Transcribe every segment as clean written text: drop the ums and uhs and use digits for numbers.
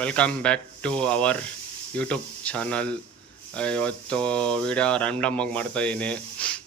Welcome back to our YouTube channel. ಇವತ್ತು video random ಆಗಿ ಮಾಡ್ತಾಯಿದ್ದೀನಿ,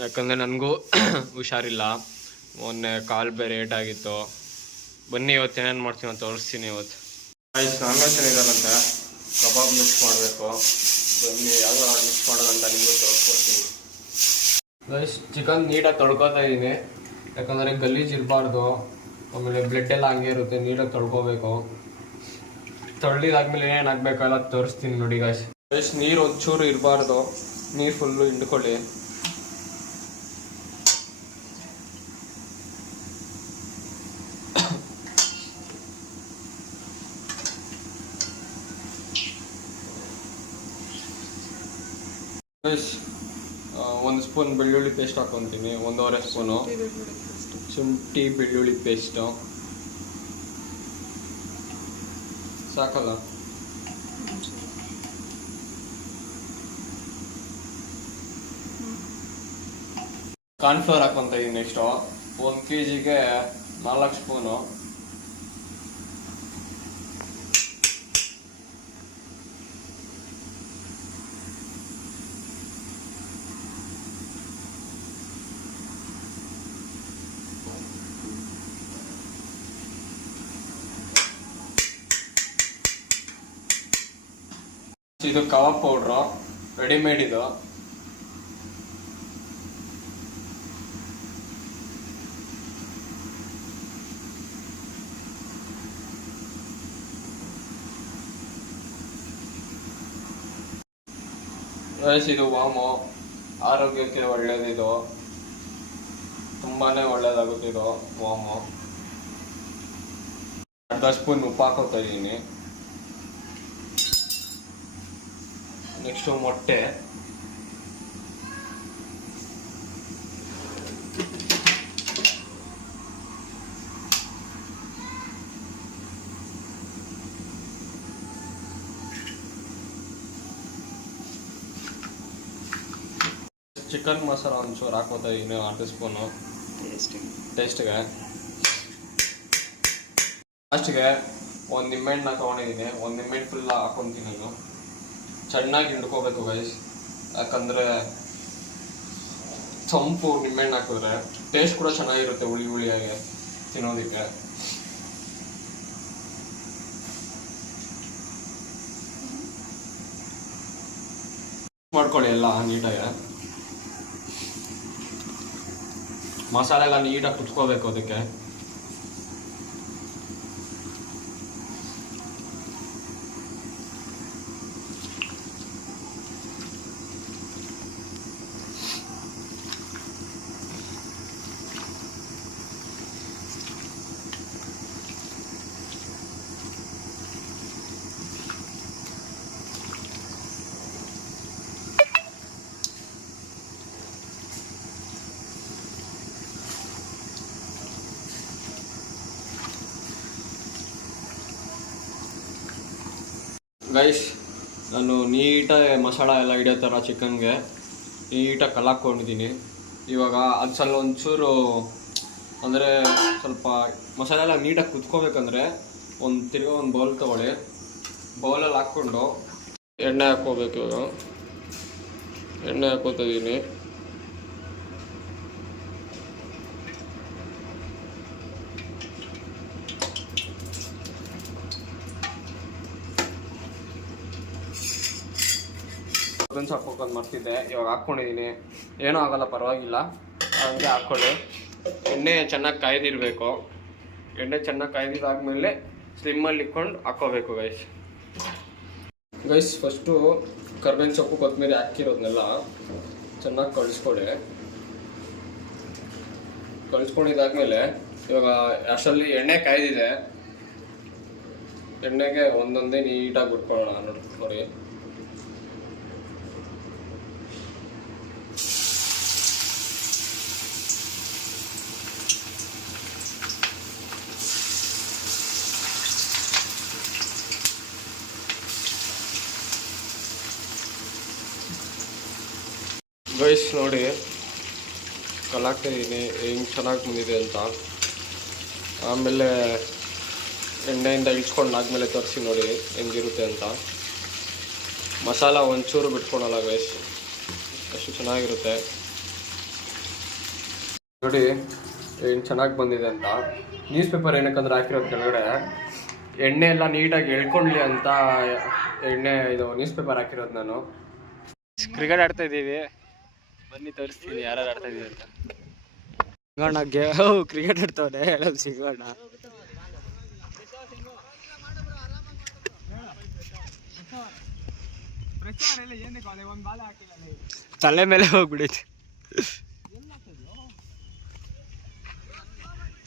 ಯಾಕಂದರೆ ನನಗೂ ಹುಷಾರಿಲ್ಲ. ಮೊನ್ನೆ ಕಾಲು ಬೇರೆ ಏಟಾಗಿತ್ತು. ಬನ್ನಿ ಇವತ್ತು ಏನೇನು ಮಾಡ್ತೀನಿ ಅಂತ ತೋರಿಸ್ತೀನಿ. ಇವತ್ತು ನಾನ್ ವೆಜ್ ಇದಾರಂತೆ, ಕಬಾಬ್ ಮಿಕ್ಸ್ ಮಾಡಬೇಕು. ಬನ್ನಿ ಯಾವುದೋ ಮಿಕ್ಸ್ ಮಾಡೋದಂತ ನಿಮಗೂ ತೋರಿಸ್ಕೊಡ್ತೀನಿ. ಚಿಕನ್ ನೀಟಾಗಿ ತೊಳ್ಕೊತಾ ಇದ್ದೀನಿ, ಯಾಕಂದರೆ ಗಲೀಜು ಇರಬಾರ್ದು. ಆಮೇಲೆ ಬ್ಲಡ್ ಎಲ್ಲ ಹಂಗೆ ಇರುತ್ತೆ, ನೀಟಾಗಿ ತೊಳ್ಕೊಬೇಕು. ತೊಳ್ದಿದಾದ್ಮೇಲೆ ಏನೇನು ಹಾಕ್ಬೇಕು ಎಲ್ಲ ತೋರಿಸ್ತೀನಿ ನೋಡಿ ಗಾಯ್ಸ್. ನೀರು ಒಂಚೂರು ಇರಬಾರ್ದು, ನೀರು ಫುಲ್ಲು ಹಿಂಡ್ಕೊಳ್ಳಿ. ಒಂದು ಸ್ಪೂನ್ ಬೆಳ್ಳುಳ್ಳಿ ಪೇಸ್ಟ್ ಹಾಕೊತೀನಿ, 1.5 ಸ್ಪೂನು ಶುಂಠಿ ಬೆಳ್ಳುಳ್ಳಿ ಪೇಸ್ಟು ಸಾಕಲ್ಲ. ಕಾರ್ನ್ಫ್ಲವರ್ ಹಾಕೊಂತ ಇದೀನಿ. Next 1 kgಗೆ 4 spoon. ಇದು ಕಬಾಬ್ ಪೌಡ್ರು ರೆಡಿಮೇಡ್. ಇದು ಇದು ವಾಮು, ಆರೋಗ್ಯಕ್ಕೆ ಒಳ್ಳೇದಿದು, ತುಂಬಾನೇ ಒಳ್ಳೇದಾಗುತ್ತಿದು ವಾಮು. 1/2 ಸ್ಪೂನ್ ಉಪ್ಪು ಹಾಕೋತಾ ಇದ್ದೀನಿ. ನೆಕ್ಸ್ಟು ಮೊಟ್ಟೆ, ಚಿಕನ್ ಮಸಾಲ ಒಂಚೂರು ಹಾಕೋತಾ ಇದ್ದೀನಿ, 1/2 ಸ್ಪೂನು ಟೇಸ್ಟ್ಗೆ. ಲಾಸ್ಟ್ಗೆ 1 ನಿಂಬೆಹಣ್ಣು ತೊಗೊಂಡಿದ್ದೀನಿ, 1 ನಿಂಬೆಹಣ್ಣು ಫುಲ್ ಹಾಕೊತೀನಿ. ನಾನು ಚೆನ್ನಾಗಿ ಹಿಂಡ್ಕೋಬೇಕು ಗೈಸ್, ಯಾಕಂದರೆ ತಂಪು ನಿಂಬೆಹಣ್ಣು ಹಾಕಿದ್ರೆ ಟೇಸ್ಟ್ ಕೂಡ ಚೆನ್ನಾಗಿರುತ್ತೆ, ಹುಳಿ ಹುಳಿಯಾಗಿ ತಿನ್ನೋದಕ್ಕೆ. ಮಾಡ್ಕೊಳ್ಳಿ ಎಲ್ಲ ನೀಟಾಗಿ. ಮಸಾಲೆ ಎಲ್ಲ ನೀಟಾಗಿ ಕುತ್ಕೋಬೇಕು ಅದಕ್ಕೆ. ಗೈಸ್, ನಾನು ನೀಟಾಗಿ ಮಸಾಲ ಎಲ್ಲ ಹಿಡಿಯೋ ಥರ ಚಿಕನ್ಗೆ ನೀಟಾಗಿ ಕಲಾಕೊಂಡಿದ್ದೀನಿ. ಇವಾಗ ಅದು ಸ್ವಲ್ಪ ಒಂಚೂರು ಅಂದರೆ ಸ್ವಲ್ಪ ಮಸಾಲೆ ಎಲ್ಲ ನೀಟಾಗಿ ಕುತ್ಕೋಬೇಕಂದ್ರೆ ತಿರ್ಗಾ ಒಂದು ಬೌಲ್ ತೊಗೊಳ್ಳಿ. ಬೌಲಲ್ಲಿ ಹಾಕ್ಕೊಂಡು ಎಣ್ಣೆ ಹಾಕ್ಕೋಬೇಕು. ಇವಾಗ ಎಣ್ಣೆ ಹಾಕ್ಕೋತಾ ಇದ್ದೀನಿ. ಹಾಕ್ಬೇಕಂತ ಮಾಡ್ತಿದ್ದೆ, ಇವಾಗ ಹಾಕ್ಕೊಂಡಿದ್ದೀನಿ. ಏನೂ ಆಗಲ್ಲ, ಪರವಾಗಿಲ್ಲ, ಹಂಗೆ ಹಾಕ್ಕೊಳ್ಳಿ. ಎಣ್ಣೆ ಚೆನ್ನಾಗಿ ಕಾಯ್ದಿರಬೇಕು. ಎಣ್ಣೆ ಚೆನ್ನಾಗಿ ಕಾಯ್ದಿದ್ದಾದ್ಮೇಲೆ ಸ್ಲಿಮ್ಮಲ್ಲಿ ಇಟ್ಕೊಂಡು ಹಾಕ್ಕೋಬೇಕು ಗೈಸ್. ಫಸ್ಟು ಕರ್ಬೇವಿನ ಸೊಪ್ಪು ಕೊತ್ತಂಬರಿ ಹಾಕಿರೋದನ್ನೆಲ್ಲ ಚೆನ್ನಾಗಿ ಕಳಿಸ್ಕೊಂಡಿದ್ದಾದ್ಮೇಲೆ ಇವಾಗ ಅಷ್ಟರಲ್ಲಿ ಎಣ್ಣೆ ಕಾಯ್ದಿದೆ. ಎಣ್ಣೆಗೆ ಒಂದೊಂದೇ ನೀಟಾಗಿ ಬಿಟ್ಕೊಳ್ಳೋಣ ನೋಡಿ. ಗೈಸ್ ನೋಡಿ, ಕಲಾಗ್ತಾಯಿದ್ದೀನಿ ಹೆಂಗೆ ಚೆನ್ನಾಗಿ ಬಂದಿದೆ ಅಂತ. ಆಮೇಲೆ ಎಣ್ಣೆಯಿಂದ ಇಳಿಸ್ಕೊಂಡಾದ್ಮೇಲೆ ತರಿಸಿ ನೋಡಿ ಹೆಂಗಿರುತ್ತೆ ಅಂತ. ಮಸಾಲ ಒಂಚೂರು ಬಿಟ್ಕೊಳಲ್ಲ ಗೈಸ್, ಅಷ್ಟು ಚೆನ್ನಾಗಿರುತ್ತೆ ನೋಡಿ. ಏನು ಚೆನ್ನಾಗಿ ಬಂದಿದೆ ಅಂತ. ನ್ಯೂಸ್ ಪೇಪರ್ ಏನಕ್ಕಂದ್ರೆ ಹಾಕಿರೋದು ಕೆಳಗಡೆ ಎಣ್ಣೆ ಎಲ್ಲ ನೀಟಾಗಿ ಎಳ್ಕೊಳ್ಳಿ ಅಂತ ಎಣ್ಣೆ ಇದು ನ್ಯೂಸ್ ಪೇಪರ್ ಹಾಕಿರೋದು. ನಾನು ಕ್ರಿಕೆಟ್ ಆಡ್ತಾ ಇದ್ದೀವಿ, ಬನ್ನಿ ತೋರಿಸ್ತೀನಿ ಯಾರು ಆಡ್ತಾ ಇದೀವಿ ಅಂತ. ಸಿಂಗಣ್ಣಗೆ ಕ್ರಿಕೆಟ್ ಆಡ್ತವ್ರೆ ಸಿಂಗಣ್ಣ. ತಲೆ ಮೇಲೆ ಹೋಗ್ಬಿಡೈತಿ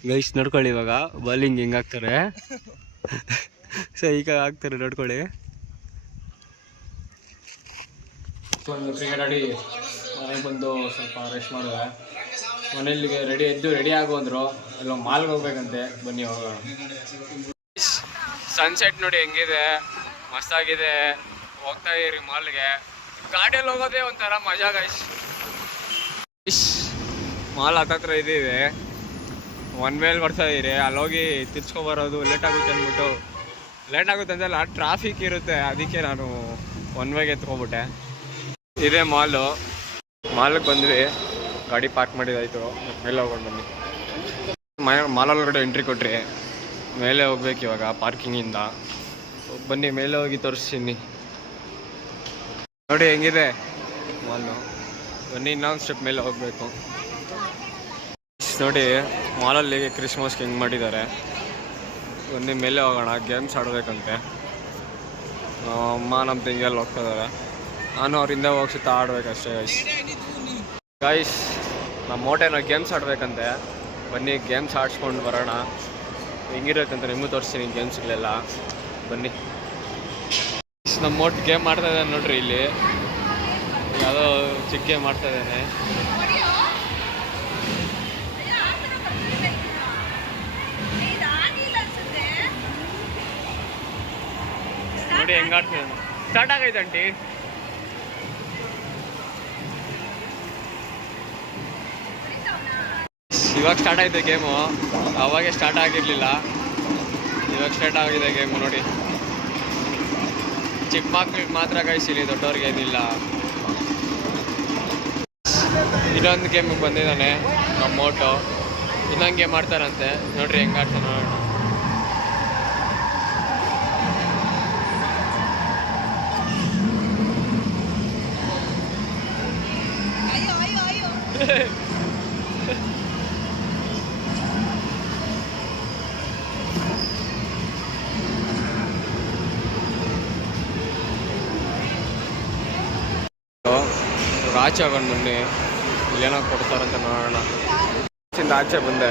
ಗೈಸ್, ನೋಡ್ಕೊಳ್ಳಿ ಇವಾಗ ಬೌಲಿಂಗ್ ಹೆಂಗ್ ಹಾಕ್ತಾರೆ. ಈಗ ಹಾಕ್ತಾರೆ ನೋಡ್ಕೊಳ್ಳಿ. ಒಂದು ಕ್ರಿಕೆಟ್ ಆಡಿ ಮನೆಗೆ ಬಂದು ಸ್ವಲ್ಪ ರೆಸ್ಟ್ ಮಾಡಿದೆ. ಮನೇಲಿಗೆ ರೆಡಿ ಆಗು ಅಂದರು. ಎಲ್ಲ ಮಾಲ್ಗೆ ಹೋಗ್ಬೇಕಂತೆ, ಬನ್ನಿ ಹೋಗೋಣ. ಸನ್ಸೆಟ್ ನೋಡಿ ಹೆಂಗಿದೆ, ಮಸ್ತಾಗಿದೆ. ಹೋಗ್ತಾ ಇದೀರಿ ಮಾಲ್ಗೆ. ಗಾಡಿಯಲ್ಲಿ ಹೋಗೋದೇ ಒಂಥರ ಮಜಾ ಗೈಸ್. ಮಾಲ್ ಹತ್ತತ್ರ ಇದ್ದೀವಿ, ಒನ್ ವೇಲ್ ಬರ್ತಾ ಇದೀರಿ. ಅಲ್ಲಿ ಹೋಗಿ ತಿರ್ಸ್ಕೊಬರೋದು ಲೇಟ್ ಆಗುತ್ತೆ ಅಂದ್ಬಿಟ್ಟು, ಲೇಟ್ ಆಗುತ್ತೆ ಅಂತೆಲ್ಲ ಟ್ರಾಫಿಕ್ ಇರುತ್ತೆ, ಅದಕ್ಕೆ ನಾನು ಒನ್ ವೇಗೆ ಎತ್ಕೊಬಿಟ್ಟೆ. ಇದೇ ಮಾಲ್ಗೆ ಬಂದ್ವಿ, ಗಾಡಿ ಪಾರ್ಕ್ ಮಾಡಿದಾಯ್ತು. ಮೇಲೆ ಹೋಗೋಣ ಬನ್ನಿ. ಮಾಲೊಳಗಡೆ ಎಂಟ್ರಿ ಕೊಟ್ರಿ, ಮೇಲೆ ಹೋಗ್ಬೇಕು ಇವಾಗ ಪಾರ್ಕಿಂಗಿಂದ. ಬನ್ನಿ ಮೇಲೆ ಹೋಗಿ ತೋರಿಸ್ತೀನಿ ನೋಡಿ ಹೆಂಗಿದೆ ಮಾಲು. ಬನ್ನಿ ಇನ್ನೊಂದು ಸ್ಟೆಪ್ ಮೇಲೆ ಹೋಗ್ಬೇಕು ನೋಡಿ. ಮಾಲಲ್ಲಿ ಕ್ರಿಸ್ಮಸ್ಗೆ ಹೆಂಗೆ ಮಾಡಿದ್ದಾರೆ. ಬನ್ನಿ ಮೇಲೆ ಹೋಗೋಣ. ಗೇಮ್ಸ್ ಆಡಬೇಕಂತೆ. ಅಮ್ಮ ನಮ್ಮ ತಂಗಿಯಲ್ಲಿ ಹೋಗ್ತಾ ಇದ್ದಾರೆ, ನಾನು ಅವರಿಂದ ಹೋಗಿ ಸುತ್ತ ಆಡ್ಬೇಕಷ್ಟೇ ಗೈಸ್. ನಮ್ಮ ಮೋಟೇನ ಗೇಮ್ಸ್ ಆಡ್ಬೇಕಂತೆ. ಬನ್ನಿ ಗೇಮ್ಸ್ ಆಡ್ಸ್ಕೊಂಡು ಬರೋಣ. ಹೆಂಗಿರುತ್ತಂತ ನಿಮಗೂ ತೋರಿಸ್ತೀನಿ ಗೇಮ್ಸ್ಗಳೆಲ್ಲ. ಬನ್ನಿ. ನಮ್ಮ ಮೋಟ್ ಗೇಮ್ ಮಾಡ್ತಾ ಇದ್ದಾನೆ ನೋಡ್ರಿ. ಇಲ್ಲಿ ಯಾವುದೋ ಚಿಕ್ಕ ಗೇಮ್ ಮಾಡ್ತಾ ಇದ್ದಾನೆ. ನೋಡಿ ಹೆಂಗ್ ಆಡ್ತಿದ್ದಾನೆ. ಸ್ಟಾರ್ಟ್ ಆಗೈತೆ ಆಂಟಿ. ಇವಾಗ ಸ್ಟಾರ್ಟ್ ಆಗಿದೆ ಗೇಮು, ಅವಾಗೆ ಸ್ಟಾರ್ಟ್ ಆಗಿರಲಿಲ್ಲ, ಇವಾಗ ಸ್ಟಾರ್ಟ್ ಆಗಿದೆ ಗೇಮು ನೋಡಿ. ಚಿಕ್ಕ ಮಕ್ಳಿಗೆ ಮಾತ್ರ ಕಳಿಸಿಲಿ, ದೊಡ್ಡವ್ರಿಗೆ ಏನಿಲ್ಲ. ಇನ್ನೊಂದು ಗೇಮಿಗೆ ಬಂದಿದ್ದಾನೆ ನಮ್ಮ ಮೋಟೋ. ಇನ್ನೊಂದು ಗೇಮ್ ಆಡ್ತಾರಂತೆ ನೋಡ್ರಿ ಹೆಂಗೆ ಆಡ್ತಾನೆ ನೋಡೋಣ. ಆಚೆ ಹೋಗೋಣ ಬನ್ನಿ, ಇಲ್ಲೇನೋ ಕೊಡ್ತಾರಂತ ನೋಡೋಣ. ಆಚೆ ಬಂದೆ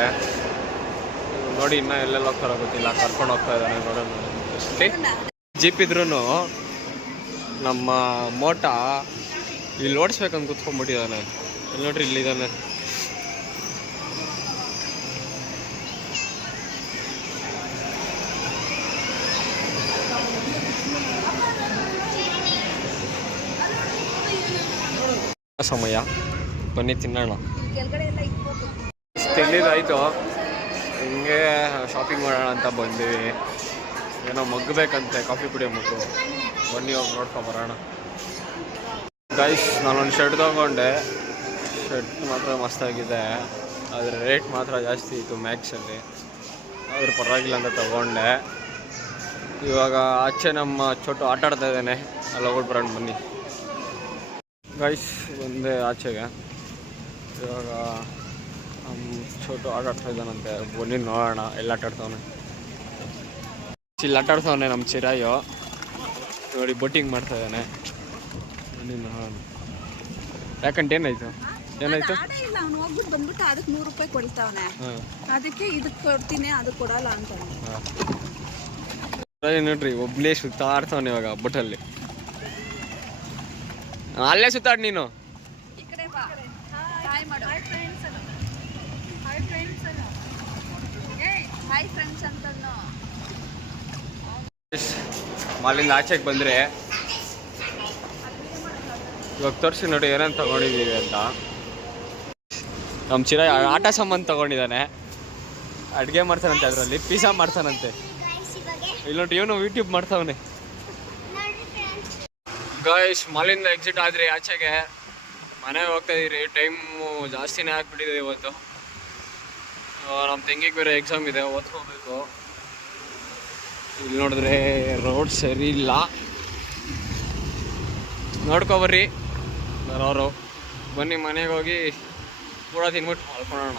ನೋಡಿ, ಇನ್ನೂ ಎಲ್ಲೆಲ್ಲ ಹೋಗ್ತಾರೋ ಗೊತ್ತಿಲ್ಲ, ಕರ್ಕೊಂಡು ಹೋಗ್ತಾ ಇದ್ದಾನೆ ನೋಡೋಣ. ಜೀಪ್ ಇದ್ರೂ ನಮ್ಮ ಮೋಟ ಇಲ್ಲಿ ಓಡಿಸ್ಬೇಕಂತ ಕೂತ್ಕೊಂಡ್ಬಿಟ್ಟಿದ್ದಾನೆ. ಇಲ್ಲಿ ನೋಡ್ರಿ, ಇಲ್ಲಿದ್ದಾನೆ. ಸಮಯ ಬನ್ನಿ ತಿನ್ನೋಣ. ತಿಂದಿದ್ದಾಯ್ತು, ಹಿಂಗೆ ಶಾಪಿಂಗ್ ಮಾಡೋಣ ಅಂತ ಬಂದ್ವಿ. ಏನೋ ಮಗ್ಬೇಕಂತೆ ಕಾಫಿ ಕುಡಿಯೋಮಟ್ಟು. ಬನ್ನಿ ಹೋಗಿ ನೋಡ್ಕೊಂಬರೋಣ ಗೈಸ್. ನಾನೊಂದು ಶರ್ಟ್ ತೊಗೊಂಡೆ, ಶರ್ಟ್ ಮಾತ್ರ ಮಸ್ತಾಗಿದೆ, ಆದರೆ ರೇಟ್ ಮಾತ್ರ ಜಾಸ್ತಿ ಇತ್ತು ಮ್ಯಾಕ್ಸಲ್ಲಿ. ಆದರೂ ಪರವಾಗಿಲ್ಲ ಅಂತ ತೊಗೊಂಡೆ. ಇವಾಗ ಆಚೆ ನಮ್ಮ ಚೋಟು ಆಟ ಆಡ್ತಾ ಇದ್ದಾನೆ, ಅಲ್ಲಿ ಹೋಗ್ಬಿಟ್ಟು ಬರೋಣ ಬನ್ನಿ ಗೈಸ್. ಒಂದೇ ಆಚೆಗೆ ಇವಾಗ ನಮ್ಮ ಚೋಟು ಆಟ ಆಡ್ತಾ ಇದ್ದಾನಂತೆ. ಬನ್ನಿ ನೋಡೋಣ ಎಲ್ಲ ಆಟ ಆಡ್ತಾವನೆ. ಇಲ್ಲಿ ಆಟ ಆಡ್ತಾವನೆ ನಮ್ಮ ಚಿರಾಯು ನೋಡಿ, ಬೋಟಿಂಗ್ ಮಾಡ್ತಾ ಇದ್ದಾನೆ. ಬನ್ನಿ ನೋಡೋಣ. ಯಾಕಂటే ಏನಾಯ್ತು ಹೋಗ್ಬಿಟ್ಟು ಬಂದ್ಬಿಟ್ಟು ಅದಕ್ಕೆ 100 ರೂಪಾಯಿ ಕೊಡ್ತಾವನೆ, ಅದಕ್ಕೆ ಇದಕ್ಕೆ ಕೊಡ್ತೀನಿ ಅದಕ್ಕೆ ಕೊಡಲ್ಲ ಅಂತ ನೋಡ್ರಿ. ಒಬ್ನೇ ಸುತ್ತಾಡ್ತಾವನೆ ಇವಾಗ ಬೊಟ್ಟಲ್ಲಿ. ಅಲ್ಲೇ ಸುತ್ತಾಡ್ ನೀನು. ಮಾಲಿಂದ ಆಚೆಗೆ ಬಂದರೆ ಇವಾಗ ತೋರಿಸಿ ನೋಡಿ ಏನಂತ ತಗೊಂಡಿದ್ದೀವಿ ಅಂತ. ನಮ್ಮ ಚಿರ ಆಟ ಸಾಮಾನು ತಗೊಂಡಿದ್ದಾನೆ, ಅಡುಗೆ ಮಾಡ್ತಾನಂತೆ, ಅದರಲ್ಲಿ ಪಿಜ್ಜಾ ಮಾಡ್ತಾನಂತೆ. ಇಲ್ಲಿ ನೋಡಿ ಇವನು ಯೂಟ್ಯೂಬ್ ಮಾಡ್ತಾವನೆ. ಗಾಯ್ಸ್ ಮಾಲಿಂದ ಎಕ್ಸಿಟ್ ಆದರೆ ಆಚೆಗೆ ಮನೆಗೆ ಹೋಗ್ತಾ ಇದೀರಿ. ಟೈಮು ಜಾಸ್ತಿನೇ ಆಗ್ಬಿಟ್ಟಿದೆ ಇವತ್ತು. ನಮ್ಮ ತಂಗಿಗೆ ಬೇರೆ ಎಕ್ಸಾಮ್ ಇದೆ, ಓದ್ಕೋಬೇಕು. ಇಲ್ಲಿ ನೋಡಿದ್ರೆ ರೋಡ್ ಸರಿ ಇಲ್ಲ, ನೋಡ್ಕೊಬರ್ರಿ ಬರೋರು. ಬನ್ನಿ ಮನೆಗೆ ಹೋಗಿ ಕೂಡ ತಿನ್ಬಿಟ್ಟು ಮಾಡ್ಕೊಳ್ಳೋಣ.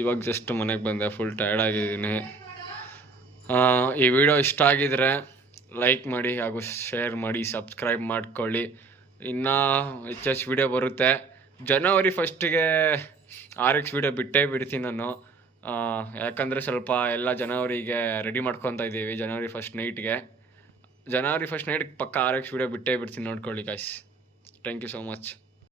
ಇವಾಗ ಜಸ್ಟ್ ಮನೆಗೆ ಬಂದೆ, ಫುಲ್ ಟಯರ್ಡ್ ಆಗಿದ್ದೀನಿ. ಈ ವಿಡಿಯೋ ಇಷ್ಟ ಆಗಿದ್ರೆ ಲೈಕ್ ಮಾಡಿ ಹಾಗೂ ಶೇರ್ ಮಾಡಿ, ಸಬ್ಸ್ಕ್ರೈಬ್ ಮಾಡ್ಕೊಳ್ಳಿ. ಇನ್ನೂ ಹೆಚ್ಚೆಚ್ಚು ವಿಡಿಯೋ ಬರುತ್ತೆ. ಜನವರಿ 1ಗೆ RX ವಿಡಿಯೋ ಬಿಟ್ಟೇ ಬಿಡ್ತೀನಿ ನಾನು. ಯಾಕಂದರೆ ಸ್ವಲ್ಪ ಎಲ್ಲ ಜನವರಿಗೆ ರೆಡಿ ಮಾಡ್ಕೊತಾ ಇದ್ದೀವಿ. ಜನವರಿ 1 ನೈಟ್ಗೆ ಪಕ್ಕ RX ವಿಡಿಯೋ ಬಿಟ್ಟೇ ಬಿಡ್ತೀನಿ, ನೋಡ್ಕೊಳ್ಳಿ guys. Thank you so much.